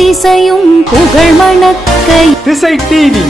எத்திசையும் புகழ் மணக்க திசை டிவி.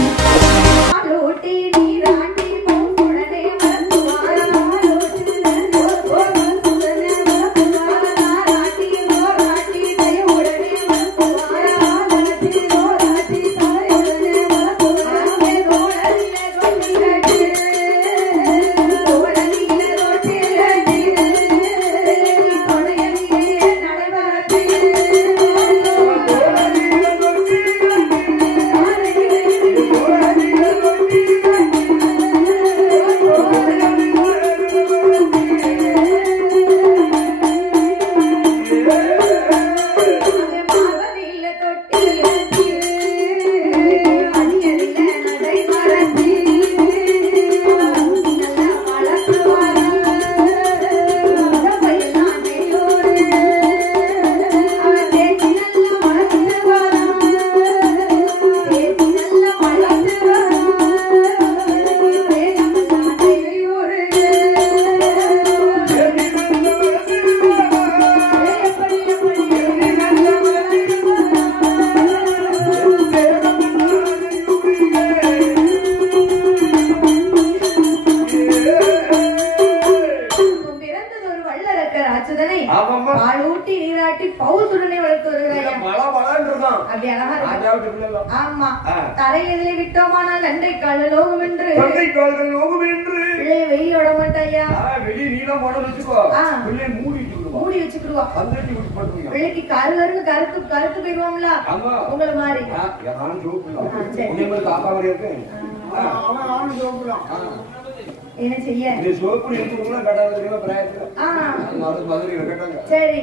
சரி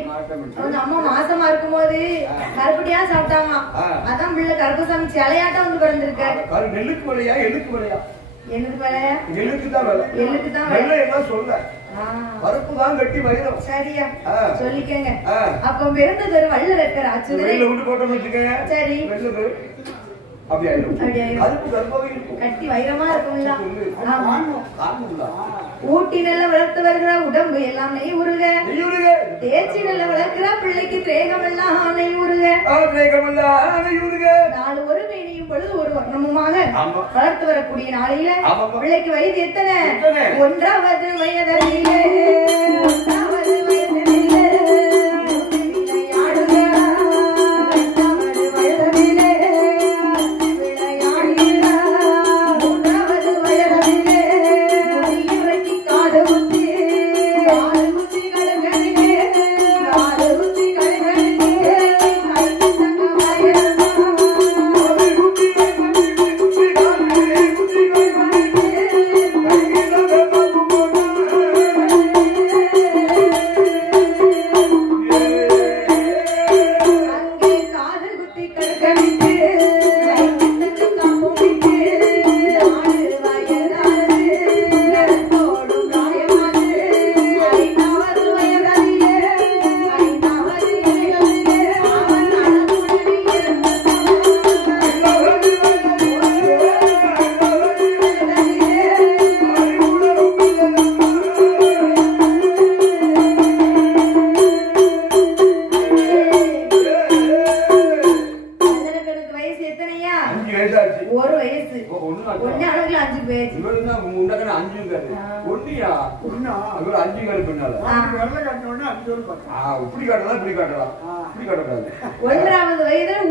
அம்மா மாசமா இருக்கும் போது கருப்பட்டியா சாப்பிட்டாமா, அதான் பிள்ளை கருப்பசாமி சிலையாட்டம் வந்து பிறந்திருக்காரு. நெல்லுக்கு விலையா எள்ளுக்கு விலையா? எனக்கு விலையா? எள்ளுக்கு தான் விலை. எள்ளுக்கு தான் விலை எல்லாம் சொல்ல பருப்பு தான் கட்டி வைரம். சரியா சொல்லிக்கங்க. அப்ப பிறந்தது ஒரு வள்ளலக்கர் அச்சுதனை போட்டோம் வச்சுக்கங்க. சரி கட்டி வைரமா இருக்கும்ல. ஊட்டி நல்ல வளர்த்து வருகிற உடம்பு எல்லாம் நெய் உருக, தேர்ச்சி நல்ல வளர்க்கிற பிள்ளைக்கு தேகம் எல்லாம் நெய் உருக, நாலு ஒரு மேனியும் பொழுது ஒரு வர்ணமுமாக வளர்த்து வரக்கூடிய நாளையில பிள்ளைக்கு வயது எத்தனை? 1வது வயதிலே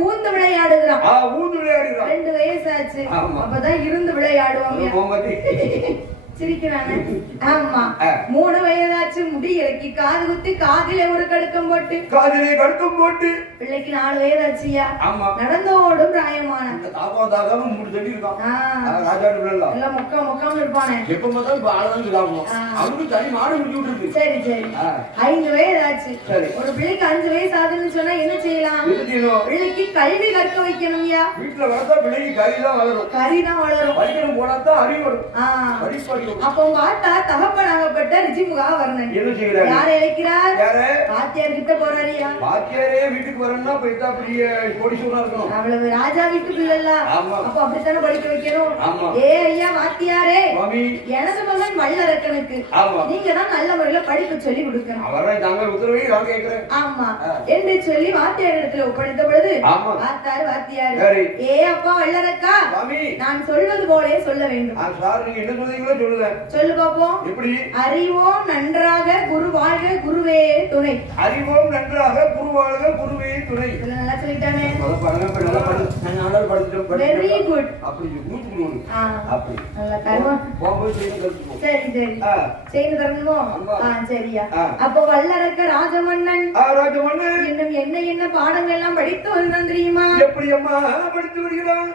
ஊந்து விளையாடுகிறான். 2 வயசாச்சு. அப்பதான் இருந்து விளையாடுவாங்க. சிரிக்கிறாங்க. ஆமா 3 வயதாச்சு. முடி இறக்கி காது குத்தி காதிலே ஒரு கடுக்கம் போட்டு பிள்ளைக்கு 4 வயதாச்சியா. நடந்தோடும் பிராயமான முக்கம் இருப்பானே. சரி சரி 5 வயதாச்சு. ஒரு பிள்ளைக்கு 5 வயசு ஆகுதுன்னு சொன்னா என்ன செய்யலாம்? பிள்ளைக்கு கல்வி கற்க வைக்கணும். வீட்டுல வளர்த்தா பிள்ளைக்கு கறிதான் வளரும். போனாதான் அறிவு வரும். அப்போ பார்த்தா தகப்பனாகப்பட்ட ரிஜிமுகா வர்ணன் யாரை இழைக்கிறார்? வாத்தியார் கிட்ட போறாரியா? வாத்தியாரே வீட்டுக்கு வரணும்னா போயிட்டா பெரிய கோடீஸ்வரனா இருக்கணும். அவ்வளவு ராஜா வீட்டுக்கு இல்லல்ல. அப்ப அப்படித்தானே படிக்க வைக்கணும். ஏ ஐயா வாத்தியாரே, எனது மகன் வள்ளரக்கனுக்கு நீங்க தான் நல்ல முறையில படிக்க சொல்லி கொடுக்கணும். அவரை நாங்கள் உத்தரவை நான் கேட்கிறேன். ஆமா என்று சொல்லி வாத்தியார் இடத்துல படித்த பொழுது பார்த்தாரு வாத்தியாரு, ஏ அப்பா வள்ளரக்கா, நான் சொல்வது போலே சொல்ல வேண்டும். சொல்லு பாப்போம். அறிவோம் நன்றாக குரு வாழ்க குருவே துணை. அறிவோம் நன்றாக குரு வாழ்க குருவே துணை. நல்லா சொல்லிட்டானே. Very good. நல்லா தருவோம். சரி சரி செய்து தரணுமோ? சரியா. அப்போ வள்ளரக்க ராஜமன்னன் இன்னும் என்ன என்ன பாடங்கள் எல்லாம் படித்து வந்தான் தெரியுமா? எப்படி அம்மா படித்து வருகிறான்?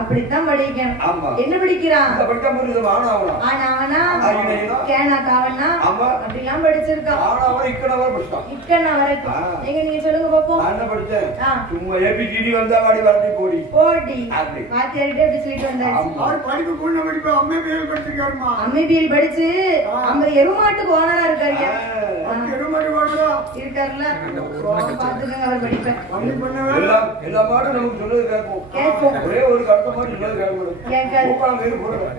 அப்படித்தான் படிக்கணும். என்ன படிக்கிறான்? அப்படிலாம் படிச்சிருக்கான். இக்கனா வரைக்கும் எங்க நீங்க சொல்லுங்க பாப்போம். சும்மா ஏபிசிடி வந்தா வாடி வரட்டி போடி போடி வாத்தியார்கிட்ட எப்படி சொல்லிட்டு வந்தாச்சு. அவர் படிப்பு கூட படிப்பு அம்மைபிஎல் படிச்சிருக்காருமா. அம்மைபிஎல் படிச்சு 50 எருமாட்டுக்கு ஓனரா இருக்காருயா. எருமாட்டு ஓனரா இருக்காருல்ல. பாத்துக்கங்க அவர் படிப்பேன். எல்லா பாடும் நமக்கு சொல்றது கேட்போம். ஒரே ஒரு கருத்து மாதிரி சொல்றது கேட்காது.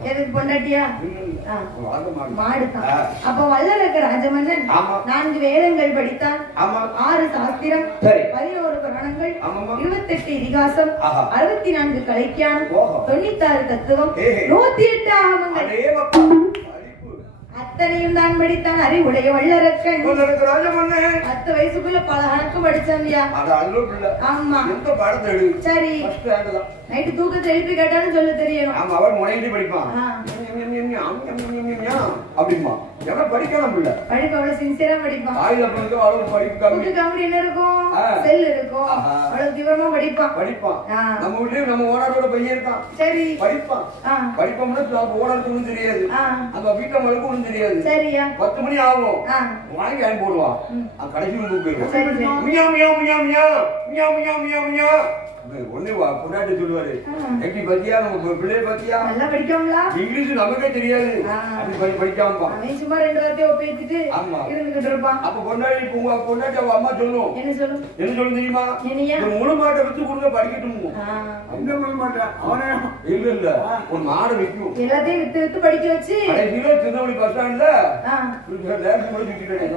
எதுக்கு பொண்டாட்டியா? மாடுதான். அப்ப வள்ளரக்க ராஜமன்னன் 4 வேதங்கள் படித்தான். 6 சாஸ்திரம், 11 புராணங்கள், 28 இதிகாசம், 64 கலைக்கியானம், 96 தத்துவம், 108 ஆகமங்கள் அத்தனையும் தான் படித்தான். அறிவுடைய வள்ளரக்கன் 10 வயசுக்குள்ள பல கணக்கு படிச்சான்யா. ஆமா சரி. நைட்டு தூக்கத்தை எழுப்பி கேட்டாலும் சொல்ல தெரியும். அவர் முனையிட்டு படிப்பான் அப்படிமா. படிக்கலாம் படிப்பு அவ்வளவு சின்சியரா படிப்பான். படிப்பு கம்பெனி என்ன இருக்கும், செல் இருக்கும், அவ்வளவு தீவிரமா படிப்பான். நம்ம வீட்லயும் நம்ம ஓனரோட பையன் இருக்கான். சரி படிப்பான். படிப்போம்னா ஓனருக்கு ஒண்ணும் தெரியாது, அந்த வீட்டை மலுக்கு ஒண்ணும் தெரியாது. சரியா 10 மணி ஆகும் வாங்கி அனுப்பி போடுவான். கடைசி பொண்டாட்டி சொல்லுவாரு, எப்படி பத்தியா நம்ம பிள்ளைய பத்தியா நல்லா படிக்காமலா இங்கிலீஷ் நமக்கே தெரியாது அப்படி படிக்காம சும்மா 2 வார்த்தையை ஒப்பிட்டு இருந்துகிட்டு இருப்பான். அப்ப பொண்டாட்டி பொண்டாட்டி அவ அம்மா சொல்லும். என்ன சொல்லும் தெரியுமா? முழு மாட்டை வித்து கொடுங்க படிக்கட்டும். அந்த முழு மாட்டை அவனே இல்ல ஒரு மாடை விற்கும். எல்லாத்தையும் வித்து படிக்க வச்சு திருநெல்வேலி பஸ் ஸ்டாண்ட்ல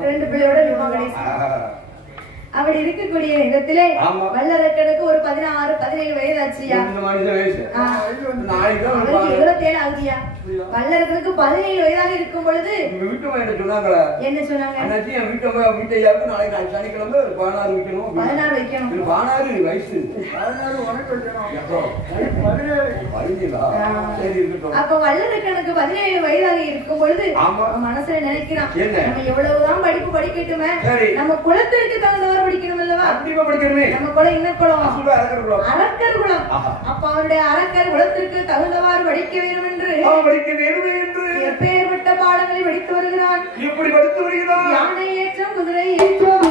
2 பிள்ளையோட அப்படி இருக்கக்கூடிய இடத்திலே வள்ளரக்கனுக்கு ஒரு 16 17 வயது ஆச்சியா. 77 ஆகுதியா. வல்லரசனுக்கு 17 வயதாக இருக்கும் பொழுது வீட்டு என்ன சொன்னாங்களா? என்ன சொன்னாங்க? அண்ணாச்சி என் வீட்டையாவுக்கு நாளைக்கு சனிக்கிழமை 16 வைக்கணும். 16 வைக்கணும். 16 வயசு 16 உனக்கு வைக்கணும். 17 சரி இருக்கட்டும். அப்ப வல்லரசனுக்கு 17 வயதாக இருக்கும் பொழுது மனசுல நினைக்கிறான், நம்ம எவ்வளவுதான் படிப்பு படிக்கட்டுமே, நம்ம குலத்திற்கு தகுந்தவர் படிக்கணும் அல்லவா? கண்டிப்பா படிக்கணுமே. நம்ம குலம் என்ன குலம்? அரக்கர் குலம். அப்ப அவருடைய அரக்கர் குலத்திற்கு தகுந்தவாறு படிக்க வேண்டும் என்று எப்பேற்பட்ட பாடங்களை படித்து வருகிறான். எப்படி படித்து வருகிறான்? யானை ஏற்றம், குதிரை ஏற்றம்,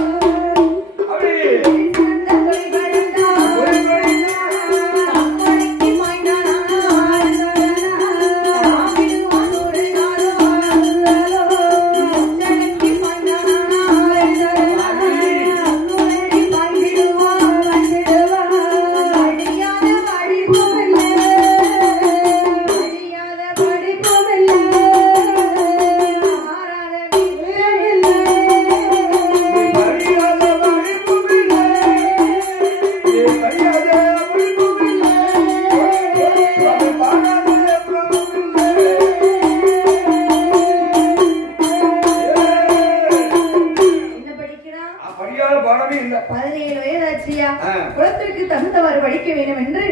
குலத்திற்கு தகுந்தவாறு படிக்க வேண்டும் என்று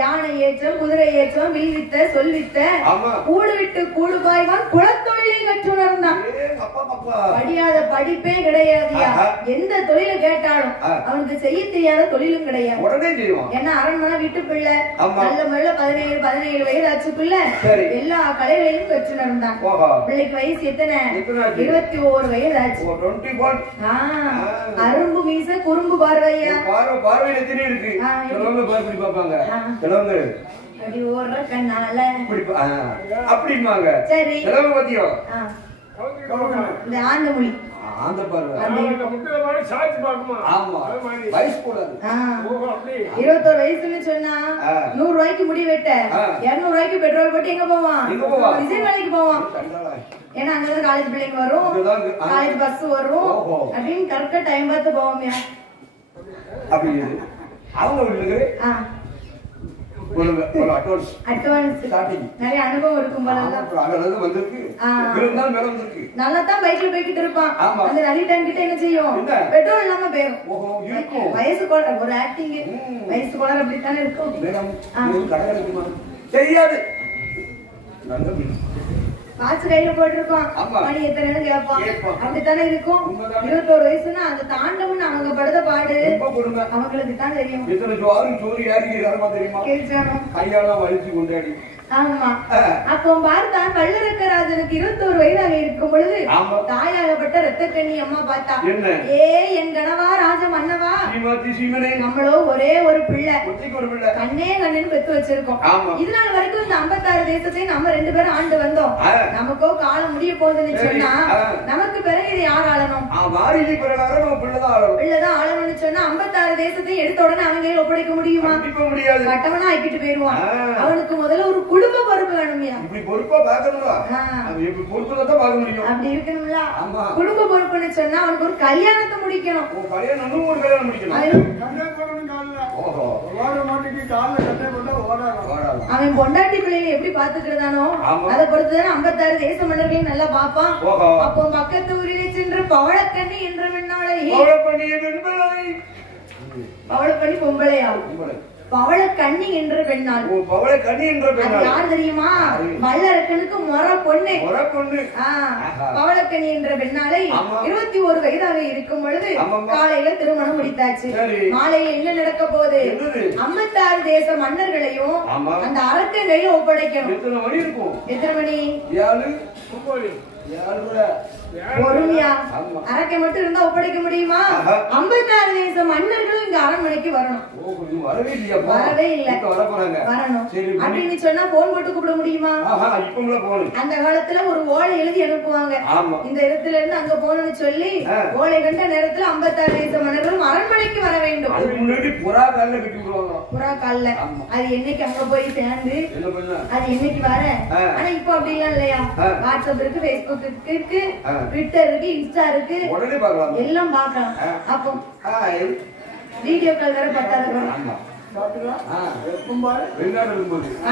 யானை ஏற்றம், குதிரை ஏற்றம், வில்வித்த, சொல்வித்த, கூடு விட்டு கூடு பாய்வான் குலத்தொழிலை கற்றுணர்ந்தான். படியாத படிப்பே கிடையாதுயா. எந்த தொழிலை கேட்டாலும் அவனுக்கு செய்ய தெரியாத தொழிலும் கிடையாது. ஏன்னா அரண்மனை வீட்டு பிள்ளை, நல்ல முறையில 17 வயது ஆச்சு பிள்ளை, எல்லா கலைகளையும் கற்றுணர்ந்தான். பிள்ளைக்கு வயசு எத்தனை? 21 வயது ஆச்சு. அரும்பு மீச குறும்பு பார்வையா. பார்வையில எத்தனை இருக்கு? சிலவங்க பார்த்து பாப்பாங்க, சிலவங்க அப்படி ஓடுற கண்ணால அப்படிமாங்க. சரி, சிலவங்க பத்தியோ இந்த ஆந்த மொழி, ஆந்த பார்வை, ஆமா வயசு கூடாது. 21 வயசுன்னு சொன்னா 100 ரூபாய்க்கு முடி வெட்ட, 200 ரூபாய்க்கு பெட்ரோல் போட்டு எங்க போவான்? விஜய் வேலைக்கு போவான். ஏன்னா அங்கதான் காலேஜ் பிள்ளைங்க வரும், காலேஜ் பஸ் வரும் அப்படின்னு கரெக்டா டைம் பார்த்து போவோம்யா. அப்படி அவங்க வீட்டுக்கு நிறைய அனுபவம் இருக்கும் நல்லா தான் பைக்ல போய்கிட்டு இருப்பான். அந்த நல்லி டைம் கிட்ட என்ன செய்யும்? பெட்ரோல் இல்லாம போயிடும். வயசு கோளர், ஒரு ஆக்டிங் வயசு கோளர் அப்படித்தானே இருக்கும். தெரியாது, வாட்ச் கையில போட்டிருப்பான், மணி எத்தனை கேட்பான், அப்படித்தானே இருக்கும். 21 வயசுன்னா அந்த தாண்டவன் அவங்க படுத பாடு அவங்களுக்கு தான் தெரியும். கையால வலிச்சு கொண்டாடி. ஆமா. அப்போ பார்த்தான் வல்லரக்கராஜனுக்கு 21 வயதாக இருக்கும் பொழுது தாயாகப்பட்ட ரத்தக்கண்ணி அம்மா பார்த்தா, ஏ என் கணவா ராஜ மன்னவா, நம்மளோ ஒரே ஒரு பிள்ளை, கண்ணே கண்ணன்னு பெத்து வச்சிருக்கோம். இதனால வரைக்கும் இந்த 56 தேசத்தை நம்ம 2 பேரும் ஆண்டு வந்தோம். நமக்கோ காலம் முடிய போகுதுன்னு சொன்னா நமக்கு பிறகு இது யார் ஆளணும்? பிள்ளைதான் ஆளணும்னு சொன்னா 56 தேசத்தை எடுத்த உடனே அவங்க கையில் ஒப்படைக்க முடியுமா? கட்டவனா ஆக்கிட்டு போயிருவான். அவனுக்கு முதல்ல ஒரு குடும்ப பொறுப்பு வேணும்யா. இப்படி பொறுப்பா பார்க்கணும்ல, இப்படி பொறுப்புல தான் பார்க்க முடியும். அப்படி இருக்கணும்ல. குடும்ப பொறுப்புன்னு சொன்னா அவனுக்கு ஒரு கல்யாணத்தை முடிக்கணும். ஒரு கல்யாணம், ஒரு கல்யாணம் முடிக்கணும். அவன் பொண்டாட்டி பிள்ளைகளை எப்படி பாத்துக்கிறதானோ அதை பொறுத்துதான் 56 தேச மன்னர்களையும் நல்லா பாப்பான். அப்போ பக்கத்து ஊரிலே சென்று பவளக்கண்ணி என்ற பெண்ணாளை, பவளக்கண்ணி பொம்பளையா, பவளக்கண்ணி என்ற பெண்ணாள். யார் தெரியுமா? வல்லரக்கனுக்கு முறை பொண்ணு. பவளக்கண்ணி என்ற பெண்ணாளை 21 வயதாக இருக்கும் பொழுது காலையில திருமணம் முடித்தாச்சு. மாலையில என்ன நடக்க போகுது? 56 தேச மன்னர்களையும் அந்த அரக்கன் கையில ஒப்படைக்கணும். எத்தனை மணி? பொறுமையா அரக்கை மட்டும் இருந்தா ஒப்படைக்க முடியுமா? 56 தேச மன்னர்களும் இங்க அரண்மனைக்கு வரணும். வரவே இல்ல, வரணும் அப்படின்னு சொன்னா போன் போட்டு கூப்பிட முடியுமா? அந்த காலத்துல ஒரு ஓலை எழுதி அனுப்புவாங்க, இந்த இடத்துல இருந்து அங்க போகணும்னு சொல்லி. ஓலை கண்ட நேரத்துல 56 தேச மன்னர்களும் அரண்மனைக்கு வர வேண்டும். புறா கால்ல அது என்னைக்கு அங்க போய் சேர்ந்து அது என்னைக்கு வர. ஆனா இப்ப அப்படிலாம் இல்லையா? வாட்ஸ்அப் இருக்கு, பேஸ்புக் இருக்கு, ட்விட்டர் இருக்கு, இன்ஸ்டா இருக்கு, எல்லாம் பாக்கலாம். அப்போ வீடியோ கால் வேற பத்தாது.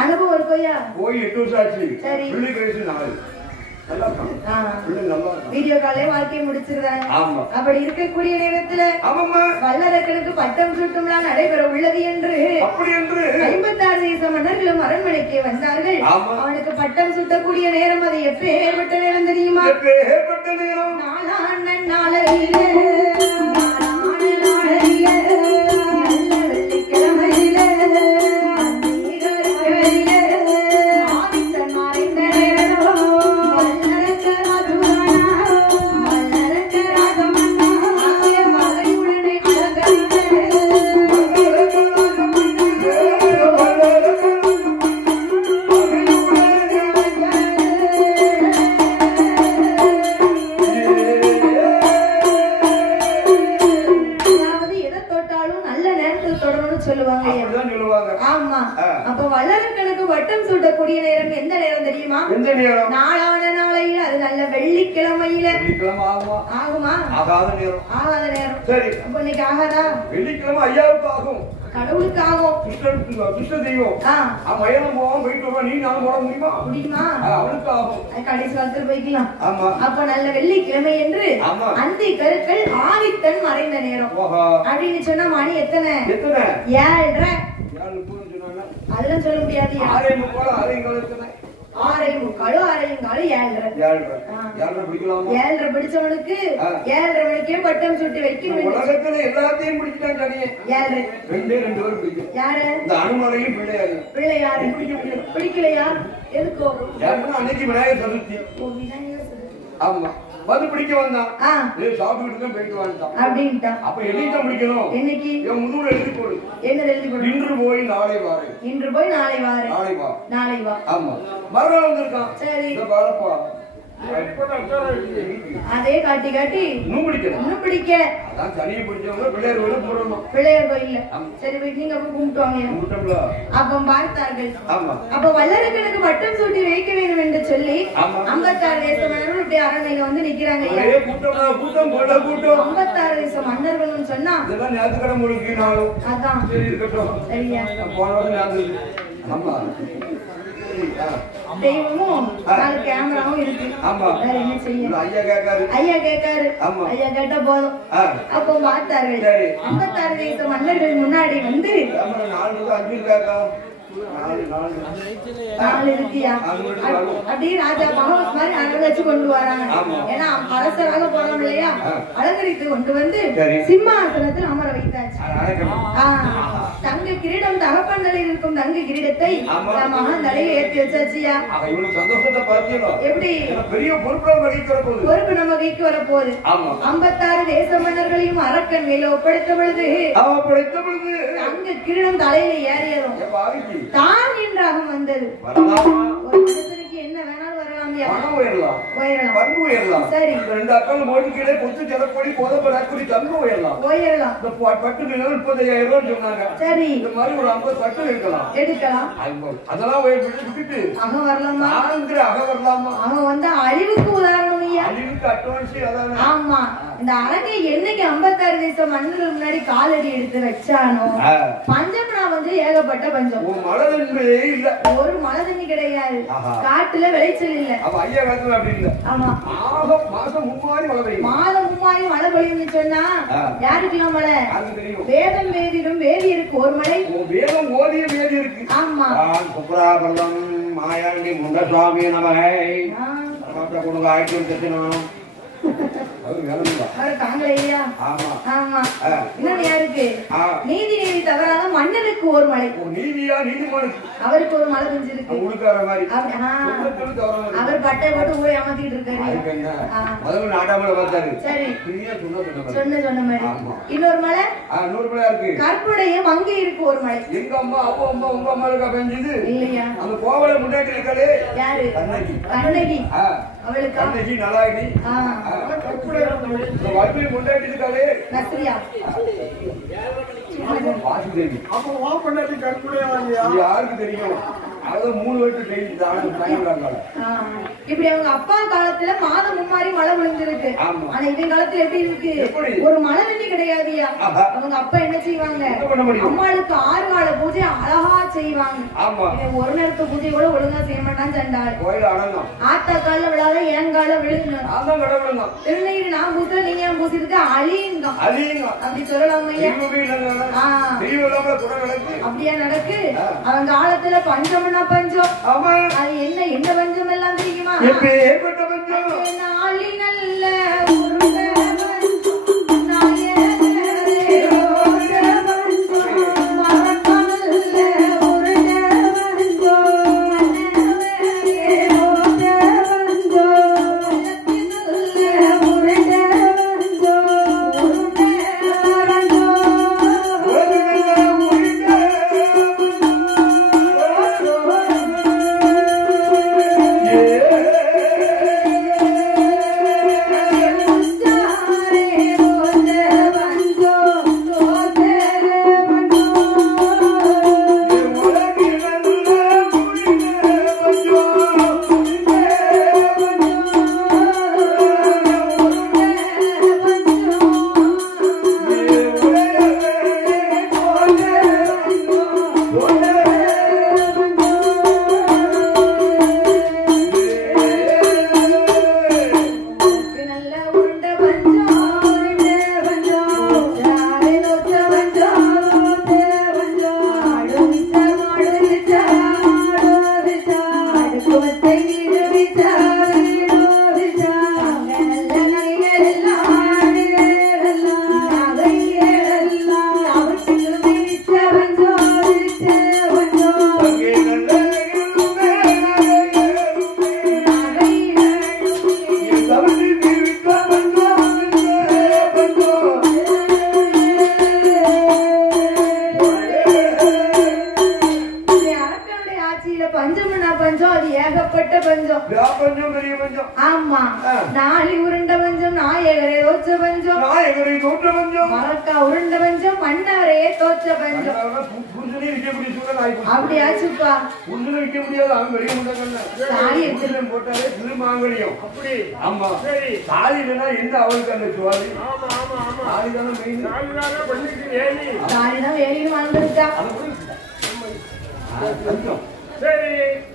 அனுபவம் இருக்குயா போய் 8 வருஷம் ஆச்சு. சரி. பிள்ளை கழிச்சு 4. வீடியோ காலே வாழ்க்கையை முடிச்சிருக்காங்க. ஆமா. அப்படி இருக்கக்கூடிய நேரத்துல வல்லரக்கனுக்கு பட்டம் சூட்டும்லாம் நடைபெற உள்ளது என்று 56 தேச மன்னர்களும் அரண்மனைக்கு வந்தார்கள். அவனுக்கு பட்டம் சூட்டக்கூடிய நேரம் அது எப்பேற்பட்ட நேரம் தெரியுமா? நாளான நாளையில நாளான நாளையில அது நல்ல வெள்ளிக்கிழமையில ஆகுமா? ஆகாத நேரம். சரி, அப்ப இன்னைக்கு ஆகாதா? வெள்ளிக்கிழமை ஐயாவுக்கு ஆகும், கடவுளுக்கு ஆகும். கிருஷ்ண தெய்வம் மயிலம் போவோம், போயிட்டு வருவோம். நீ நானும் போட முடியுமா? அவளுக்கு ஆகும். கடைசி காலத்துல போய்க்கலாம். அப்ப நல்ல வெள்ளிக்கிழமை என்று அந்த கருக்கள் ஆதித்தன் மறைந்த நேரம் அப்படின்னு சொன்னா மணி எத்தனை? 7:30. அதெல்லாம் சொல்ல முடியாது. 7:30 பிடிச்சவனுக்கு 7:30 மணிக்கே பட்டம் சுட்டி வைக்கணும். எல்லாத்தையும் பிள்ளையாரு பிடிக்கலையா? எதுக்கோ அன்னைக்கு விநாயகர் சதுர்த்தி. ஆமா, வந்து பிடிக்க வந்தான். சாப்பிட்டு போயிட்டு வந்துட்டான் அப்படின்ட்டான். அப்ப என்னைக்கு பிடிக்கணும்? என்னைக்கு? முன்னூறு எழுதி போடு. என்ன எழுதி போடு? இன்று போய் நாளை வாரு. இன்று போய் நாளை வாரு. நாளை வா. ஆமா, மறுநாள் வந்திருக்கான். சரி, பாருப்பா. அதே காட்டி காட்டி இன்னும் பிடிக்க தனியை பிடிச்சவங்க பிள்ளையார் கோயில போடணும். பிள்ளையார் கோயில்ல சரி போய் நீங்க போய் கும்பிட்டுவாங்க. அப்ப பார்த்தார்கள். அப்ப வல்லரக்கனுக்கு பட்டம் சூட்டி வைக்க வேண்டும் என்று சொல்லி 56 தேச மன்னர்கள் இப்படி அரண்மனையில வந்து நிக்கிறாங்க. 56 தேச மன்னர்கள் சொன்னா ஞாயிற்றுக்கிழமை முழுக்க நாளும் அதான் சரியா தெய்வமும் கேமராவும் இருக்கு. என்ன செய்ய? ஐயா கேட்காரு. ஐயா கேட்டா போதும். அப்போ பார்த்தார்கள் 56 தேச மன்னர்கள் முன்னாடி வந்து 4 இருக்கியா அப்படியே ராஜா மகன் மாதிரி அலங்கரிச்சு கொண்டு வராங்க. ஏன்னா அரசராக போறோம் இல்லையா, அலங்கரித்து கொண்டு வந்து சிம்மாசனத்தில் அமர வைத்தாச்சு. தங்க கிரீடம் தகப்பன்களில் இருக்கும் தங்க கிரீடத்தை மகன் தலையை ஏற்றி வச்சாச்சியா. எப்படி பெரிய பொறுப்பு நம்ம கைக்கு வரப்போகுது. 56 தேச மன்னர்களையும் அரக்கன் மேல ஒப்படைத்த பொழுது தங்க கிரீடம் தலையில ஏறியதும் தான் என்றாக வந்தது. ஒரு மனுஷனுக்கு என்ன வேணாலும் வரலாம். சரி, 2 அக்கள் மோடி கீழே கொத்து ஜலப்பொடி போதப்படாக்குடி தங்கம் உயரலாம். பட்டு 35,000 சொன்னாங்க. சரி, இந்த மாதிரி ஒரு 50 பட்டு எடுக்கலாம். அதெல்லாம் விட்டுட்டு அக வரலாமா? அக வரலாமா? அவன் வந்து அழிவுக்கு உதாரணம் ஐயா. அழிவுக்கு அட்வான்ஸ். அதான். ஆமா, இந்த அரங்கை என்னைக்கு 56 தேச மன்னர்கள் முன்னாடி காலடி எடுத்து வச்சானோ பஞ்சம்னா வந்து ஏகப்பட்ட பஞ்சம். ஒரு மழை தண்ணி கிடையாது, காட்டுல விளைச்சல் இல்ல. மாதம் 3 மழை பெய்யும்னு சொன்னா யாருக்கெல்லாம் மழை? வேதம் வேதிடும் வேதியருக்கு ஒரு மழை. வேதம் ஓதிய வேதியருக்கு. ஆமா, சுப்ராபலம் மாயாண்டி முண்டசுவாமி நமகை கொடுங்க ஆயிரத்தி நீதி நீதி தவறாத மன்னருக்கு ஒரு மழை. அவருக்கு ஒரு மழை பெஞ்சிருக்கு. அவர் பட்டை போட்டு ஊரை ஏமாத்திட்டு இருக்காரு. சரி, சொன்ன மாதிரி இன்னொரு மழை. கற்புடைய மங்கை இருக்கு ஒரு மழை. எங்க அம்மா அப்பா அம்மா உங்க அம்மா பெஞ்சது இல்லையா? அந்த கோவலை முன்னாடி இருக்காளே யாரு? கண்ணகி. அவளுக்கு கண்ணகி நலாகி. முன்னாடி இருக்காளே நஸ்ரியா. யாருக்கு தெரியும்? இப்படி அவங்க அப்பா காலத்துல மாதம் 3 மழை விழுந்திருக்கு. ஆனா இவன் காலத்துல எப்படி இருக்கு? ஒரு மழை தண்ணி கிடையாதுயா. அவங்க அப்பா என்ன செய்வாங்க, அம்மாளுக்கு 6 கால பூஜை அழகா செய்வாங்க. ஒரு நேரத்து பூஜை கூட ஒழுங்கா செய்ய மாட்டான் சண்டாள். ஆத்தா கால விழாத ஏன் கால விழுங்கணும். திருநீர் நான் பூசல நீங்க ஏன் பூசிருக்கு அழியுங்க அப்படி சொல்லலாம் ஐயா. அப்படியா நடக்கு. அவங்க காலத்துல பஞ்சம்னா பஞ்சம். அது என்ன பஞ்சம் எல்லாம் தெரியுமா? நாளி நல்ல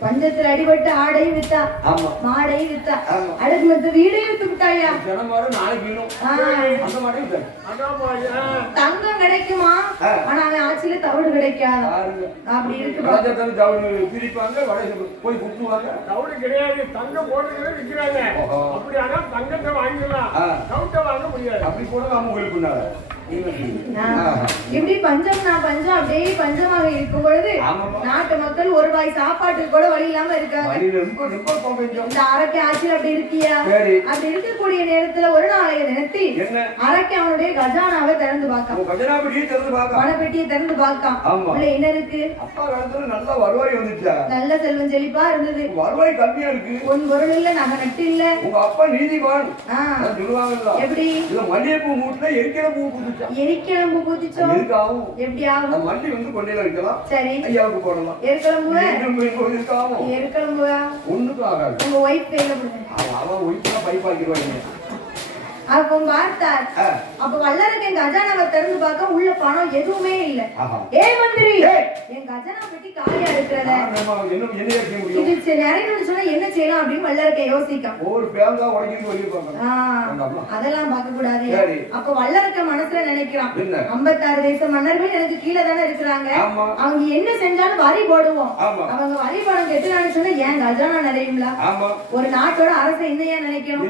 பஞ்சத்துல அடிபட்டு ஆடையும் வித்தா, மாடையும் வித்தா, அடுத்து மத்த வீடையும் வித்து விட்டாயா. தங்கம் கிடைக்குமா, ஆனா அவன் ஆட்சியில தவிடு கிடைக்காது. அப்படி இருக்கு. தவிடு கிடையாது, தங்கம் போடுறதுல விற்கிறாங்க. அப்படி ஆனா தங்கத்தை வாங்கிடலாம், தவிட்டை வாங்க முடியாது. அப்படி போட இப்படி பஞ்சம்னா பஞ்சம் அப்படியே பஞ்சமாக இருக்கும் பொழுது நாட்டு மக்கள் ஒரு வாய் சாப்பாட்டுக்கு கூட வழி இல்லாம இருக்காங்க. இந்த அரக்கை ஆட்சியில் அப்படி இருக்கியா? அப்படி இருக்கக்கூடிய நேரத்துல ஒரு நாளைய நினைத்தி அரக்கை அவனுடைய கஜானாவை திறந்து பார்க்கான், பணப்பெட்டியை திறந்து பார்க்கான். உள்ள என்ன இருக்கு? நல்ல செல்வம் செழிப்பா இருந்தது. உன் பொருள் இல்ல, நகை நட்டு இல்ல. எப்படி எரிக்கிழம்பு பூச்சிச்சோம் எப்படி ஆகும்? வண்டி வந்து கொண்டையில வைக்கலாம். சரி, ஐயாவுக்கு போடலாம். எரிக்கிழம்பு ஒண்ணுக்கும் ஆகாது. உங்க ஒய்ஃப் கையில கொடுங்க. அவன் ஒய்ஃப்லாம் பைப்பாக்கிடுவாங்க. அப்ப பார்த்தார். அப்ப வல்லருக்கு என் கஜானாவை திறந்து பார்க்க உள்ள பணம் எதுவுமே இல்ல. ஏ மந்திரி, என் கஜானா பெட்டி காலியா இருக்கிறத இது நிறைய சொன்னா என்ன செய்யலாம் அப்படின்னு வல்லருக்கை யோசிக்கும். அதெல்லாம் பார்க்க கூடாது. அப்ப வல்லருக்க மனசுல நினைக்கிறான், 56 தேச மன்னர்கள் எனக்கு கீழே தானே இருக்கிறாங்க, அவங்க என்ன செஞ்சாலும் வரி போடுவோம். அவங்க வரி பணம் கெட்டுறான்னு சொன்னா என் கஜானா நிறையும்ல. ஒரு நாட்டோட அரசு என்னையா நினைக்கணும்?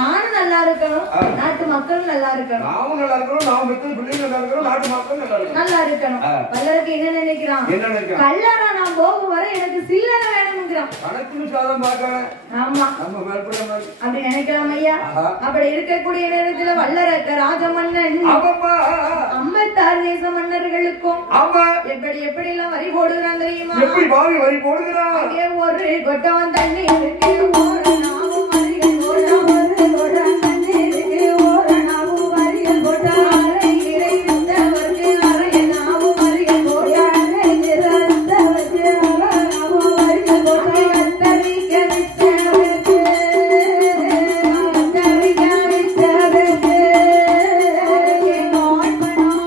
நானும் நல்லா இருக்கணும், நாட்டு மக்களும் நல்லா இருக்கணும். நல்லா இருக்கணும். வல்லருக்கு என்ன நினைக்கிறான்? கல்லறை நான் போகும் வரை எனக்கு சில்லறை வேணும்ங்கிறான். ஆமா, அப்படி நினைக்கலாம் ஐயா. அப்படி இருக்கக்கூடிய நேரத்துல வல்லரக்க ராஜமன்னன் 56 தேச மன்னர்களுக்கும் எப்படி எப்படி எல்லாம் வரி போடுகிறான் தெரியுமா? ஒரு கொட்டம் தண்ணி இருக்கு, ஒரு நாவும் மறிகள் போட, ஒரு கொட்டம் தண்ணி இருக்கு, ஒரு நாவும் மறிகள் போட, அரை இறை வித்தவர்க்கு அரை நாவும் மறிகள் போட, அரை இறந்தவர்க்கு அரை நாவும் மறிகள் போட, கத்தரிக்க வித்தவர்க்கு கத்தரிக்க வித்தவர்க்கு என் ஆழ்மனம்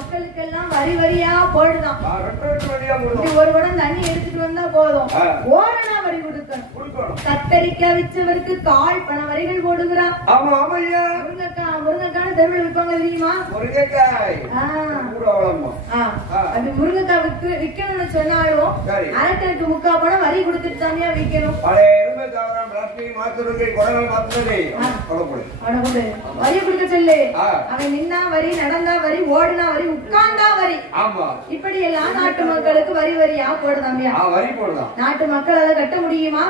மக்களுக்கெல்லாம் வரி வரியா போடுதான். ஒரு குடம் தண்ணி எடுத்துட்டு வந்தா போதும். ஓரணா வரி கொடுக்கணும். கத்தரிக்காய் விற்றவருக்கு கால் பண வரிகள் போடுகிறான். முருங்கைக்காய் தெருவில் விற்பாங்க தெரியுமா? அது முருங்கைக்காய் விற்கணும்னு சொன்னாலும் அரட்டருக்கு 3/4 பணம் வரி கொடுத்துட்டு தானே விற்கணும். வரி கொடுக்க சொல்லு. அவன் நின்னா வரி, நடந்தா வரி, ஓடுனா வரி, உட்கார்ந்தா வரி. இப்படி எல்லாம் நாட்டு மக்களுக்கு வரி வரியா போடுதாமியா? நாட்டு மக்கள் அதை கட்ட முடியுமா?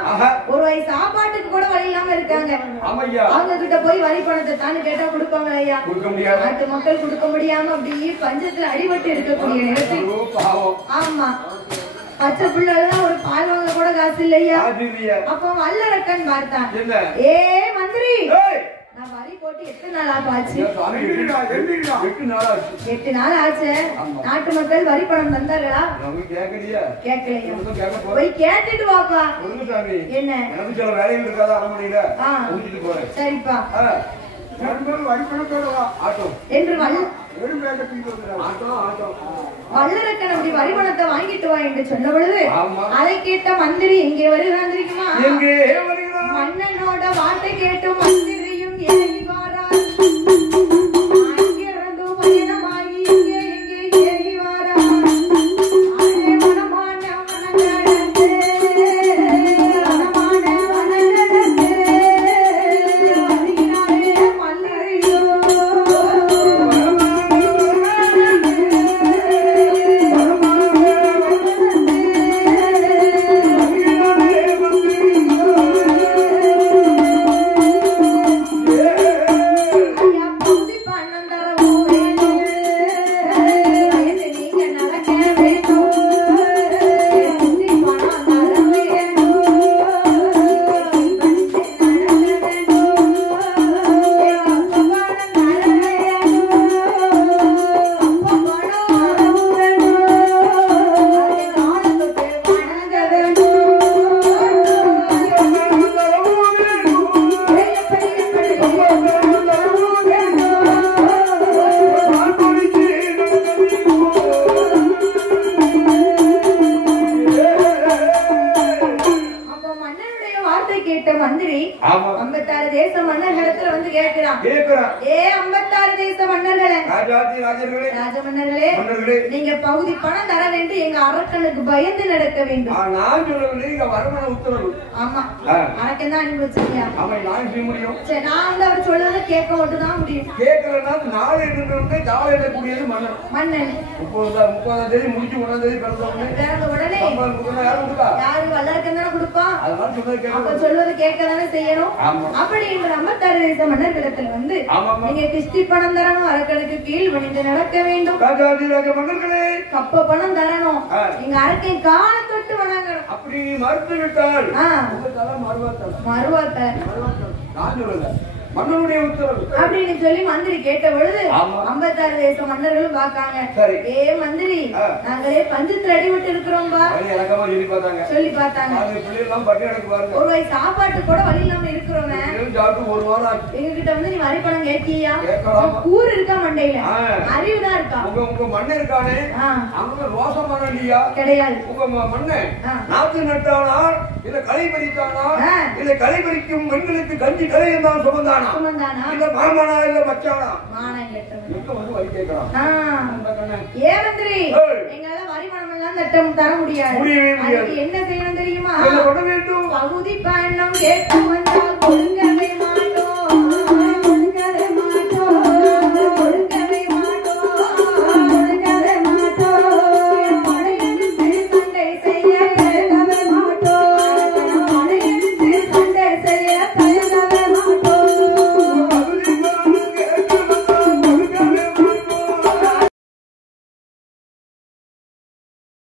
ஒரு வயசு சாப்பாட்டுக்கு கூட வழி இல்லாம இருக்காங்க. அவங்க கிட்ட போய் வரி பணத்தை தானே கேட்டா கொடுப்பாங்க ஐயா? நாட்டு மக்கள் கொடுக்க முடியாம அப்படியே பஞ்சத்துல அடிபட்டு இருக்கக்கூடிய நேரத்தில் ஆமா பச்சை பிள்ளைலாம் ஒரு பால் வாங்க கூட காசு இல்லையா? அப்ப வல்லரக்கன் பார்த்தான். ஏ மந்திரி, நான் வரி போட்டு எத்தனை நாள் ஆச்சு? 8 நாள் ஆச்சு. நாட்டு மக்கள் வரி பணம் தந்தார்களா? கேட்கலையா? போய் கேட்டுட்டு வாப்பா. என்ன சரிப்பா என்று வல்லரக்கன் அப்படி வரி பணத்தை வாங்கிட்டு வா என்று சொன்ன பொழுது அதை கேட்ட மந்திரி எங்கே வருகிறான் தெரியுமா? மன்னனோட வார்த்தை கேட்டு மந்திரியும் ஏறி வாரார். அங்கிருந்து பயணமாகி இங்கே எங்கே ஏறி வாரார். அதே மனமான மனநடந்து வருகிறாரே மந்திரியோ. மந்திரி 56 தேச மன்னர்களிடத்துல வந்து கேட்கிறான். ஏ 56 தேச மன்னர்களே, ராஜ மன்னர்களே, நீங்க பகுதி பணம் தர வேண்டும். எங்க அரக்கனுக்கு பயந்து நடக்க வேண்டும். நான் சொல்லவில்லை, வருமான உத்தரவு. ஆமா, எனக்கு என்ன அனுபவிச்சியா? சரி, நான் வந்து அவர் சொல்றதை கேட்க மட்டும் தான் முடியும். கேட்கலன்னா நாளை தாளை எண்ணக்கூடியது மன்னன். மன்னன் 30ஆம் தேதி முடிச்சு 1ஆம் தேதி பிறந்த உடனே யாரு வல்லரக்கன் தானே கொடுப்பான். அப்ப சொல்வது கேட்கதானே செய்யணும். அப்படி என்ற 56 தேச மன்னர்களிடத்துல வந்து நீங்க கிஷ்டி பணம் தரணும், அரக்கனுக்கு கீழ் பணிந்து நடக்க வேண்டும். கப்ப பணம் தரணும், நீங்க அரக்கை கால தொட்டு வணங்கணும். அப்படி நீ மறுத்து விட்டால் மறுவாத்த நான் சொல்லுங்க மன்னனுடைய உத்தரவு அப்படின்னு சொல்லி மந்திரி கேட்ட பொழுது 56 தேச மன்னர்களும் பாக்காங்க. ஏ மந்திரி, நாங்களே பஞ்சத்துல அடிபட்டு இருக்கிறோம்பா சொல்லி பார்த்தாங்க. ஒரு வயசு சாப்பாட்டு கூட வழி இல்லாம இருக்கிறோம். எங்க கிட்ட வந்து நீ வரி பணம் கேட்டியா? கூறு இருக்கா மண்டையில? அறிவுதான் இருக்கா? உங்க மண்ணை இருக்கானே அங்க ரோசம் பண்ண இல்லையா? கிடையாது. உங்க மண்ணை நாத்து நட்டானா இல்ல களை பறித்தானா இல்ல களை பறிக்கும் பெண்களுக்கு கஞ்சி கலையும் தான் சுமந்தானா இல்ல மாமனா இல்ல மச்சானா? ஏ மந்திரி, எங்களால வரி பணம் எல்லாம் தட்டம் தர முடியாது. என்ன செய்யணும் தெரியுமா? பகுதி பயணம் கேட்டு வந்தால் கொடுங்க.